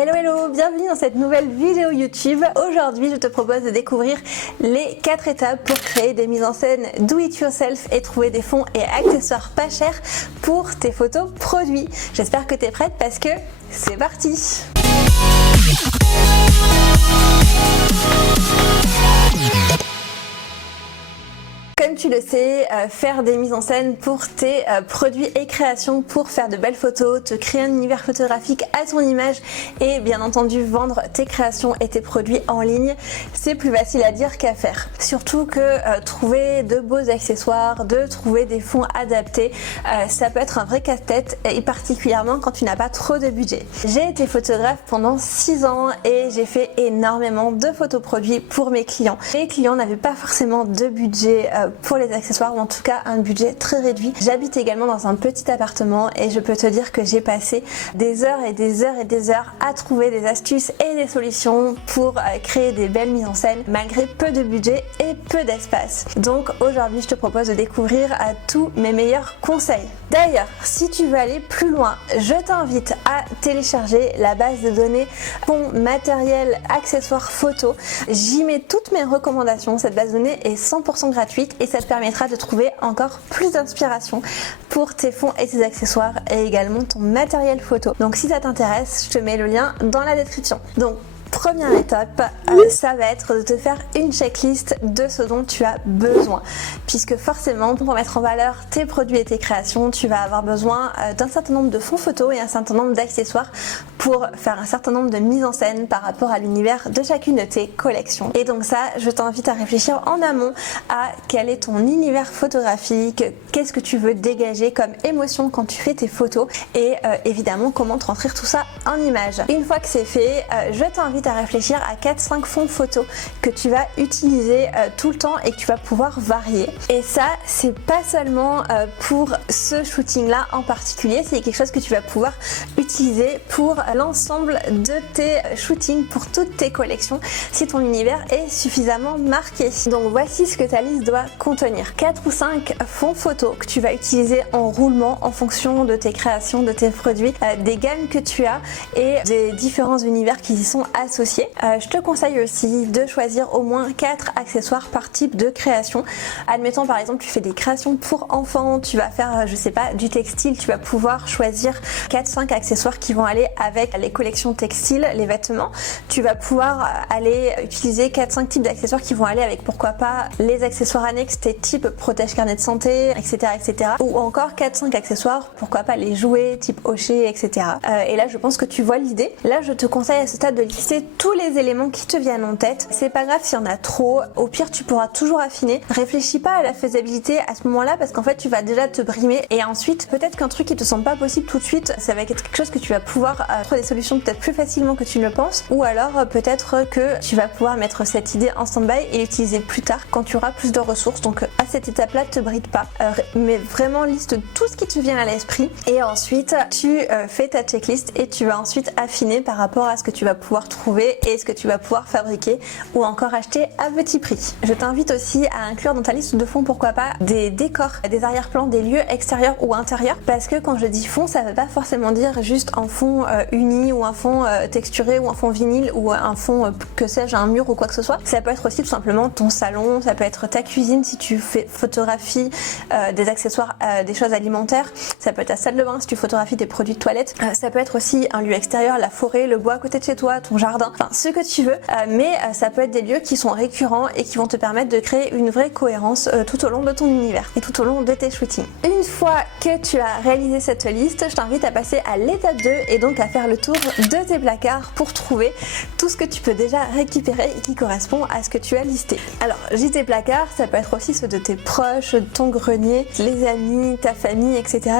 Hello hello, bienvenue dans cette nouvelle vidéo YouTube. Aujourd'hui je te propose de découvrir les 4 étapes pour créer des mises en scène do it yourself et trouver des fonds et accessoires pas chers pour tes photos produits. J'espère que tu es prête parce que c'est parti. Comme tu le sais, faire des mises en scène pour tes produits et créations, pour faire de belles photos, te créer un univers photographique à ton image et bien entendu vendre tes créations et tes produits en ligne, c'est plus facile à dire qu'à faire. Surtout que trouver de beaux accessoires, de trouver des fonds adaptés, ça peut être un vrai casse-tête et particulièrement quand tu n'as pas trop de budget. J'ai été photographe pendant 6 ans et j'ai fait énormément de photos produits pour mes clients. Mes clients n'avaient pas forcément de budget pour les accessoires ou en tout cas un budget très réduit. J'habite également dans un petit appartement et je peux te dire que j'ai passé des heures et des heures et des heures à trouver des astuces et des solutions pour créer des belles mises en scène malgré peu de budget et peu d'espace. Donc aujourd'hui je te propose de découvrir tous mes meilleurs conseils. D'ailleurs, si tu veux aller plus loin, je t'invite à télécharger la base de données fonds, matériel, accessoires, photos. J'y mets toutes mes recommandations. Cette base de données est 100% gratuite et ça te permettra de trouver encore plus d'inspiration pour tes fonds et tes accessoires et également ton matériel photo. Donc si ça t'intéresse, je te mets le lien dans la description. Donc première étape, ça va être de te faire une checklist de ce dont tu as besoin. Puisque forcément, pour mettre en valeur tes produits et tes créations, tu vas avoir besoin d'un certain nombre de fonds photos et un certain nombre d'accessoires pour faire un certain nombre de mises en scène par rapport à l'univers de chacune de tes collections. Et donc ça, je t'invite à réfléchir en amont à quel est ton univers photographique, qu'est-ce que tu veux dégager comme émotion quand tu fais tes photos et évidemment comment transcrire tout ça en images. Une fois que c'est fait, je t'invite à réfléchir à 4-5 fonds photos que tu vas utiliser tout le temps et que tu vas pouvoir varier. Et ça, c'est pas seulement pour ce shooting là en particulier, c'est quelque chose que tu vas pouvoir utiliser pour l'ensemble de tes shootings, pour toutes tes collections, si ton univers est suffisamment marqué. Donc voici ce que ta liste doit contenir. 4 ou 5 fonds photos que tu vas utiliser en roulement en fonction de tes créations, de tes produits, des gammes que tu as et des différents univers qui y sont associés. Je te conseille aussi de choisir au moins 4 accessoires par type de création. Admettons par exemple tu fais des créations pour enfants, tu vas faire je sais pas du textile, tu vas pouvoir choisir 4-5 accessoires qui vont aller avec les collections textiles, les vêtements. Tu vas pouvoir aller utiliser 4-5 types d'accessoires qui vont aller avec pourquoi pas les accessoires annexes, tes types protège carnet de santé, etc. Ou encore 4-5 accessoires, pourquoi pas les jouets type Hochet, etc. Et là je pense que tu vois l'idée. Là je te conseille à ce stade de lister tous les éléments qui te viennent en tête. C'est pas grave s'il y en a trop, au pire tu pourras toujours affiner. Réfléchis pas à la faisabilité à ce moment-là parce qu'en fait tu vas déjà te brimer et ensuite peut-être qu'un truc qui te semble pas possible tout de suite, ça va être quelque chose que tu vas pouvoir trouver des solutions peut-être plus facilement que tu ne le penses, ou alors peut-être que tu vas pouvoir mettre cette idée en stand-by et l'utiliser plus tard quand tu auras plus de ressources. Donc à cette étape-là, te bride pas, mais vraiment liste tout ce qui te vient à l'esprit et ensuite tu fais ta checklist et tu vas ensuite affiner par rapport à ce que tu vas pouvoir trouver et ce que tu vas pouvoir fabriquer ou encore acheter à petit prix. Je t'invite aussi à inclure dans ta liste de fonds pourquoi pas des décors, des arrière-plans, des lieux extérieurs ou intérieurs, parce que quand je dis fond, ça veut pas forcément dire juste un fond uni ou un fond texturé ou un fond vinyle ou un fond que sais-je, un mur ou quoi que ce soit. Ça peut être aussi tout simplement ton salon, ça peut être ta cuisine si tu fais photographie des accessoires, des choses alimentaires, ça peut être ta salle de bain si tu photographies des produits de toilette, ça peut être aussi un lieu extérieur, la forêt, le bois à côté de chez toi, ton jardin, enfin ce que tu veux, mais ça peut être des lieux qui sont récurrents et qui vont te permettre de créer une vraie cohérence tout au long de ton univers et tout au long de tes shootings. Une fois que tu as réalisé cette liste, je t'invite à passer à l'étape 2 et donc à faire le tour de tes placards pour trouver tout ce que tu peux déjà récupérer et qui correspond à ce que tu as listé. Alors, j'ai tes placards, ça peut être aussi ceux de tes proches, de ton grenier, les amis, ta famille, etc.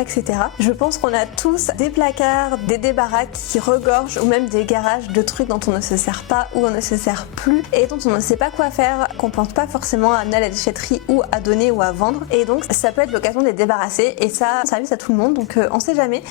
Je pense qu'on a tous des placards, des débarras qui regorgent ou même des garages de trucs dont on ne se sert pas ou on ne se sert plus et dont on ne sait pas quoi faire, qu'on pense pas forcément à amener à la déchetterie ou à donner ou à vendre. Et donc ça peut être l'occasion de les débarrasser et ça service à tout le monde, donc on sait jamais.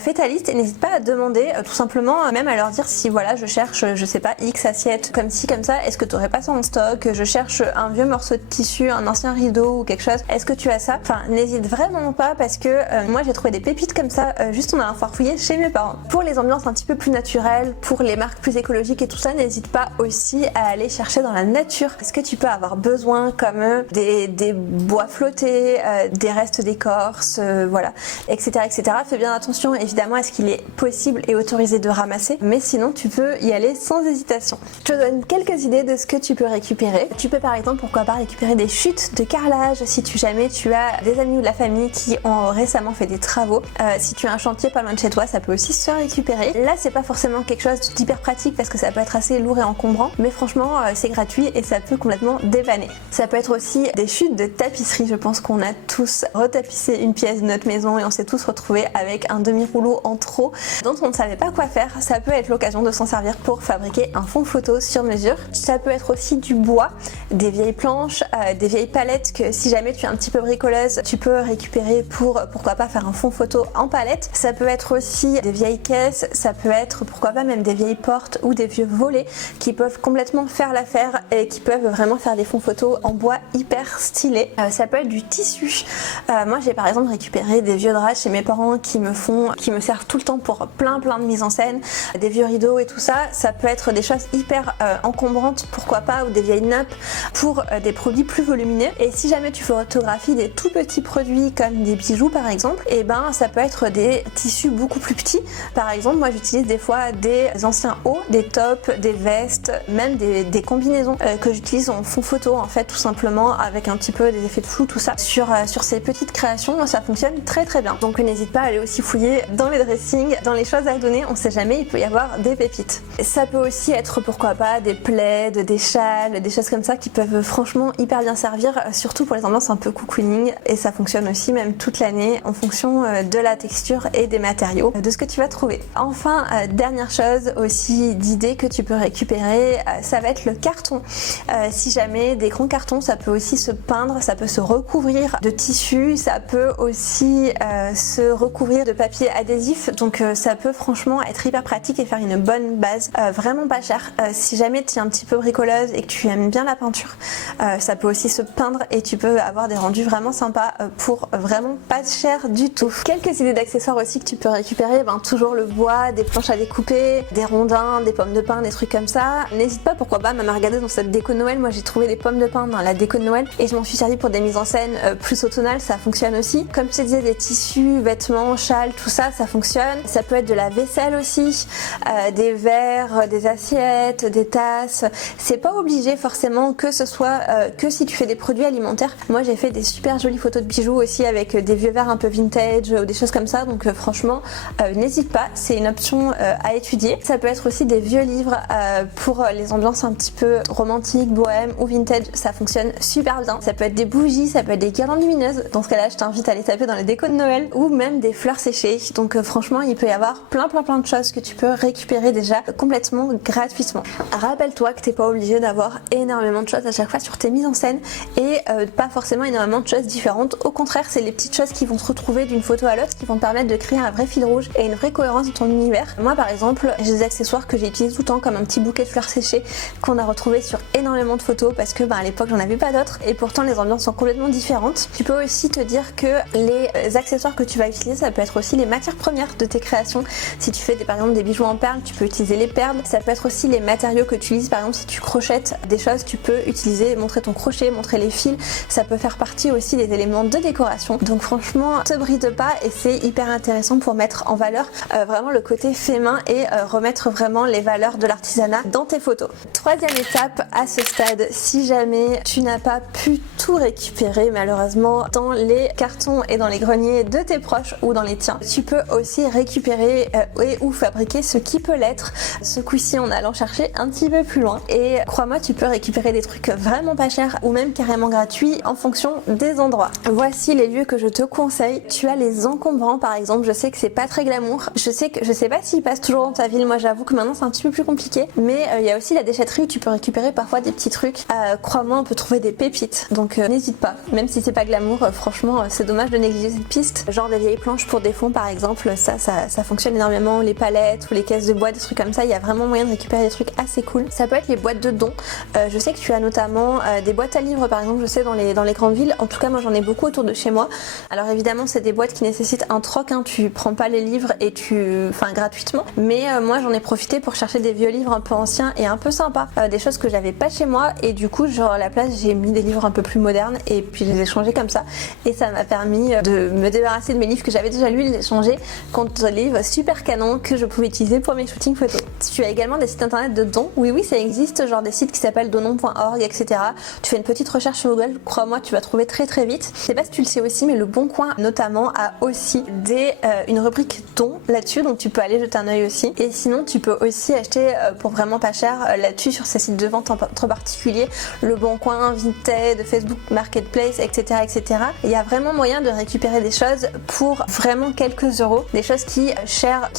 Fais ta liste et n'hésite pas à demander tout simplement, même à leur dire si voilà je cherche je sais pas X assiettes comme ci comme ça, est-ce que tu aurais pas ça en stock, je cherche un vieux morceau de tissu, un ancien rideau ou quelque chose, est-ce que tu as ça? Enfin n'hésite vraiment pas parce que moi j'ai trouvé des pépites comme ça juste en allant farfouiller chez mes parents. Pour les ambiances un petit peu plus naturelles, pour les marques plus écologiques et tout ça, n'hésite pas aussi à aller chercher dans la nature. Est-ce que tu peux avoir besoin comme des bois flottés, des restes d'écorce, voilà, etc., etc. Fais bien attention évidemment à ce qu'il est possible et autorisé de ramasser, mais sinon tu peux y aller sans hésitation. Je te donne quelques idées de ce que tu peux récupérer. Tu peux par exemple pourquoi pas récupérer des chutes de carrelage si jamais tu as des amis ou de la famille qui ont récemment fait des travaux. Si tu as un chantier pas loin de chez toi, ça peut aussi se récupérer. Là c'est pas forcément quelque chose d'hyper pratique parce que ça peut être assez lourd et encombrant, mais franchement c'est gratuit et ça peut complètement dépanner. Ça peut être aussi des chutes de tapisserie. Je pense qu'on a tous retapissé une pièce de notre maison et on s'est tous retrouvés avec un demi-rouleau en trop dont on ne savait pas quoi faire. Ça peut être l'occasion de s'en servir pour fabriquer un fond photo sur mesure. Ça peut être aussi du bois, des vieilles planches, des vieilles palettes que si jamais tu es un petit peu bricoleuse, tu peux récupérer pour pourquoi pas faire un fond photo en palette. Ça peut être aussi des vieilles caisses, ça peut être pourquoi pas même des vieilles portes ou des vieux volets qui peuvent complètement faire l'affaire et qui peuvent vraiment faire des fonds photos en bois hyper stylés. Ça peut être du tissu. Moi j'ai par exemple récupéré des vieux draps chez mes parents qui me servent tout le temps pour plein de mises en scène, des vieux rideaux et tout ça. Ça peut être des choses hyper encombrantes pourquoi pas, ou des vieilles nappes pour des produits plus volumineux. Et si jamais tu photographies des tout petits produits comme des bijoux par exemple, et ben ça peut être des tissus beaucoup plus petits. Par exemple moi j'utilise des fois des anciens hauts, des tops, des vestes, même des combinaisons que j'utilise en fond photo en fait tout simplement avec un petit peu des effets de flou tout ça. Sur ces petites créations ça fonctionne très bien. Donc n'hésite pas à aller aussi fouiller dans les dressings, dans les choses à donner, on sait jamais, il peut y avoir des pépites. Ça peut aussi être pourquoi pas des plaids, des châles, des choses comme ça qui peuvent franchement hyper bien servir, surtout pour les ambiances un peu cocooning, et ça fonctionne aussi même toute l'année en fonction de la texture et des matériaux, de ce que tu vas trouver. Enfin, dernière chose aussi d'idées que tu peux récupérer, ça va être le carton. Si jamais des grands cartons, ça peut aussi se peindre, ça peut se recouvrir de tissu, ça peut aussi se recouvrir de papier adhésif, donc ça peut franchement être hyper pratique et faire une bonne base, vraiment pas cher. Si jamais tu es un petit peu bricoleuse et que tu aimes bien la peinture, ça peut aussi se peindre et tu peux avoir des rendus vraiment sympas pour vraiment pas cher du tout. Quelques idées d'accessoires aussi que tu peux récupérer, toujours le bois, des planches à découper, des rondins, des pommes de pin, des trucs comme ça. N'hésite pas pourquoi pas même à regarder dans cette déco de Noël. Moi j'ai trouvé des pommes de pin dans la déco de Noël et je m'en suis servi pour des mises en scène plus automnales, ça fonctionne aussi. Comme je te disais, des tissus, vêtements, châles, tout ça, ça fonctionne. Ça peut être de la vaisselle aussi, des verres, des assiettes, des tasses. C'est pas obligé forcément que ce soit que si tu fais des produits alimentaires. Moi j'ai fait des super jolies photos de bijoux aussi avec des vieux verres un peu vintage ou des choses comme ça, donc franchement n'hésite pas, c'est une option à étudier. Ça peut être aussi des vieux livres pour les ambiances un petit peu romantiques, bohème ou vintage, ça fonctionne super bien. Ça peut être des bougies, ça peut être des guirlandes lumineuses, dans ce cas là je t'invite à les taper dans les décos de Noël, ou même des fleurs séchées. Donc franchement il peut y avoir plein de choses que tu peux récupérer déjà complètement gratuitement. Rappelle-toi que t'es pas obligé d'avoir énormément de choses à chaque fois sur tes mises en scène et pas forcément énormément de choses différentes. Au contraire, c'est les petites choses qui vont se retrouver d'une photo à l'autre qui vont te permettre de créer un vrai fil rouge et une vraie cohérence dans ton univers. Moi par exemple, j'ai des accessoires que j'utilise tout le temps comme un petit bouquet de fleurs séchées qu'on a retrouvé sur énormément de photos parce que à l'époque j'en avais pas d'autres et pourtant les ambiances sont complètement différentes. Tu peux aussi te dire que les accessoires que tu vas utiliser, ça peut être aussi les matières premières de tes créations. Si tu fais par exemple des bijoux en perles, tu peux utiliser les perles. Ça peut être aussi les matériaux que tu utilises. Par exemple si tu crochettes des choses, tu peux utiliser, montrer ton crochet, montrer les fils. Ça peut faire partie aussi des éléments de décoration. Donc franchement, te bride pas et c'est hyper intéressant pour mettre en valeur vraiment le côté fait main et remettre vraiment les valeurs de l'artisanat dans tes photos. Troisième étape à ce stade, si jamais tu n'as pas pu tout récupérer malheureusement dans les cartons et dans les greniers de tes proches ou dans les tiens, tu peux aussi récupérer et ou fabriquer ce qui peut l'être, ce coup-ci en allant chercher un petit peu plus loin. Et crois-moi, tu peux récupérer des trucs vraiment pas chers ou même carrément gratuits en fonction des endroits. Voici les lieux que je te conseille. Tu as les encombrants par exemple, je sais que c'est pas très glamour, je sais pas s'ils passent toujours dans ta ville. Moi j'avoue que maintenant c'est un petit peu plus compliqué, mais il y a aussi la déchetterie où tu peux récupérer parfois des petits trucs. Crois-moi, on peut trouver des pépites, donc n'hésite pas, même si c'est pas glamour, franchement c'est dommage de négliger cette piste. Genre des vieilles planches pour des fonds par exemple, ça fonctionne énormément, les palettes ou les caisses de bois, des trucs comme ça, il y a vraiment moyen de récupérer des trucs assez cool. Ça peut être les boîtes de dons, je sais que tu as notamment des boîtes à livres par exemple, je sais dans les grandes villes, en tout cas moi j'en ai beaucoup autour de chez moi. Alors évidemment c'est des boîtes qui nécessitent un troc, hein, tu prends pas les livres et gratuitement, mais moi j'en ai profité pour chercher des vieux livres un peu anciens et un peu sympas, des choses que j'avais pas chez moi, et du coup genre à la place j'ai mis des livres un peu plus modernes et puis je les ai changés comme ça, et ça m'a permis de me débarrasser de mes livres que j'avais déjà lus, les changer contre des livres super canons que je pouvais utiliser pour mes shootings photos. Tu as également des sites internet de dons, oui ça existe, genre des sites qui s'appellent donon.org, etc. Tu fais une petite recherche sur Google, crois-moi tu vas trouver très vite. Je sais pas si tu le sais aussi, mais Le Bon Coin notamment a aussi une rubrique dons là-dessus, donc tu peux aller jeter un œil aussi. Et sinon tu peux aussi acheter pour vraiment pas cher là-dessus sur ces sites de vente entre particuliers, Le Bon Coin, Vinted, Facebook Marketplace, etc. Il y a vraiment moyen de récupérer des choses pour vraiment quelques euros, des choses qui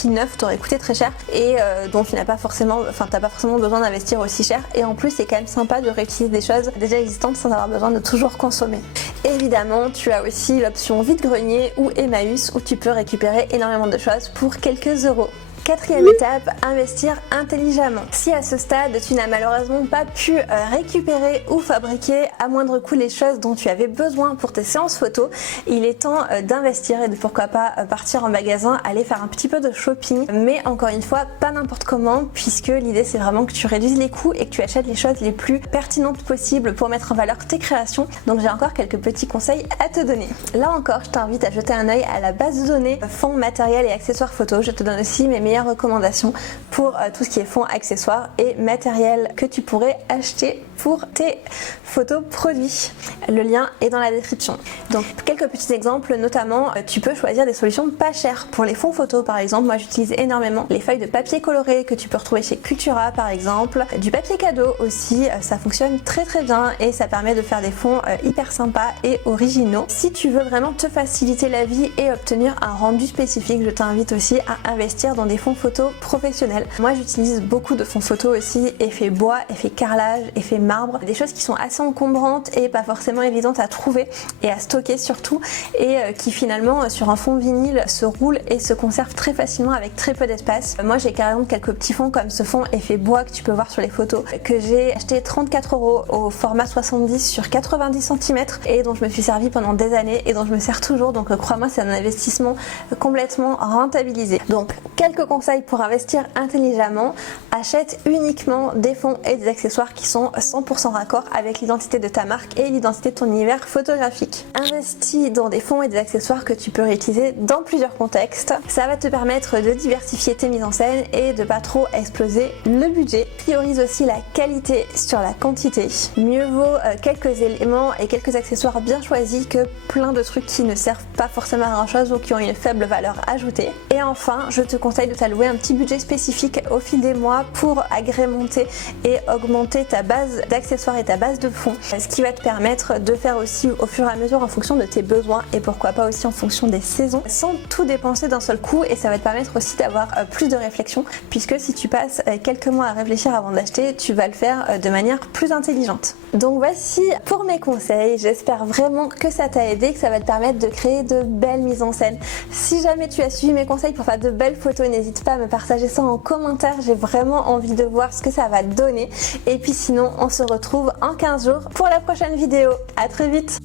neuves t'auraient coûté très cher et dont t'as pas forcément besoin d'investir aussi cher, et en plus c'est quand même sympa de réutiliser des choses déjà existantes sans avoir besoin de toujours consommer. Évidemment tu as aussi l'option vide-grenier ou Emmaüs où tu peux récupérer énormément de choses pour quelques euros. Quatrième étape, investir intelligemment. Si à ce stade tu n'as malheureusement pas pu récupérer ou fabriquer à moindre coût les choses dont tu avais besoin pour tes séances photos, il est temps d'investir et de pourquoi pas partir en magasin, aller faire un petit peu de shopping, mais encore une fois pas n'importe comment, puisque l'idée c'est vraiment que tu réduises les coûts et que tu achètes les choses les plus pertinentes possibles pour mettre en valeur tes créations. Donc j'ai encore quelques petits conseils à te donner. Là encore je t'invite à jeter un œil à la base de données fonds, matériel et accessoires photo. Je te donne aussi mes meilleures recommandations pour tout ce qui est fonds, accessoires et matériel que tu pourrais acheter pour tes photos produits. Le lien est dans la description. Donc quelques petits exemples, notamment tu peux choisir des solutions pas chères pour les fonds photos. Par exemple, moi j'utilise énormément les feuilles de papier coloré que tu peux retrouver chez Cultura par exemple, du papier cadeau aussi, ça fonctionne très bien et ça permet de faire des fonds hyper sympas et originaux. Si tu veux vraiment te faciliter la vie et obtenir un rendu spécifique, je t'invite aussi à investir dans des fonds photos professionnels. Moi j'utilise beaucoup de fonds photos aussi, effet bois, effet carrelage, effet marbre, des choses qui sont assez encombrantes et pas forcément évidentes à trouver et à stocker surtout, et qui finalement sur un fond vinyle se roulent et se conservent très facilement avec très peu d'espace. Moi j'ai carrément quelques petits fonds comme ce fond effet bois que tu peux voir sur les photos, que j'ai acheté 34 € au format 70 sur 90 cm et dont je me suis servi pendant des années et dont je me sers toujours, donc crois-moi c'est un investissement complètement rentabilisé. Donc quelques conseils pour investir intelligemment: achète uniquement des fonds et des accessoires qui sont 100% raccord avec l'identité de ta marque et l'identité de ton univers photographique. Investis dans des fonds et des accessoires que tu peux réutiliser dans plusieurs contextes. Ça va te permettre de diversifier tes mises en scène et de pas trop exploser le budget. Priorise aussi la qualité sur la quantité. Mieux vaut quelques éléments et quelques accessoires bien choisis que plein de trucs qui ne servent pas forcément à grand chose ou qui ont une faible valeur ajoutée. Et enfin, je te conseille de t'allouer un petit budget spécifique au fil des mois pour agrémenter et augmenter ta base d'accessoires et ta base de fonds, ce qui va te permettre de faire aussi au fur et à mesure en fonction de tes besoins et pourquoi pas aussi en fonction des saisons, sans tout dépenser d'un seul coup, et ça va te permettre aussi d'avoir plus de réflexion, puisque si tu passes quelques mois à réfléchir avant d'acheter, tu vas le faire de manière plus intelligente. Donc voici pour mes conseils, j'espère vraiment que ça t'a aidé, que ça va te permettre de créer de belles mises en scène. Si jamais tu as suivi mes conseils pour faire de belles photos, n'hésite pas à me partager ça en commentaire, j'ai vraiment envie de voir ce que ça va donner. Et puis sinon on se retrouve en 15 jours pour la prochaine vidéo. À très vite.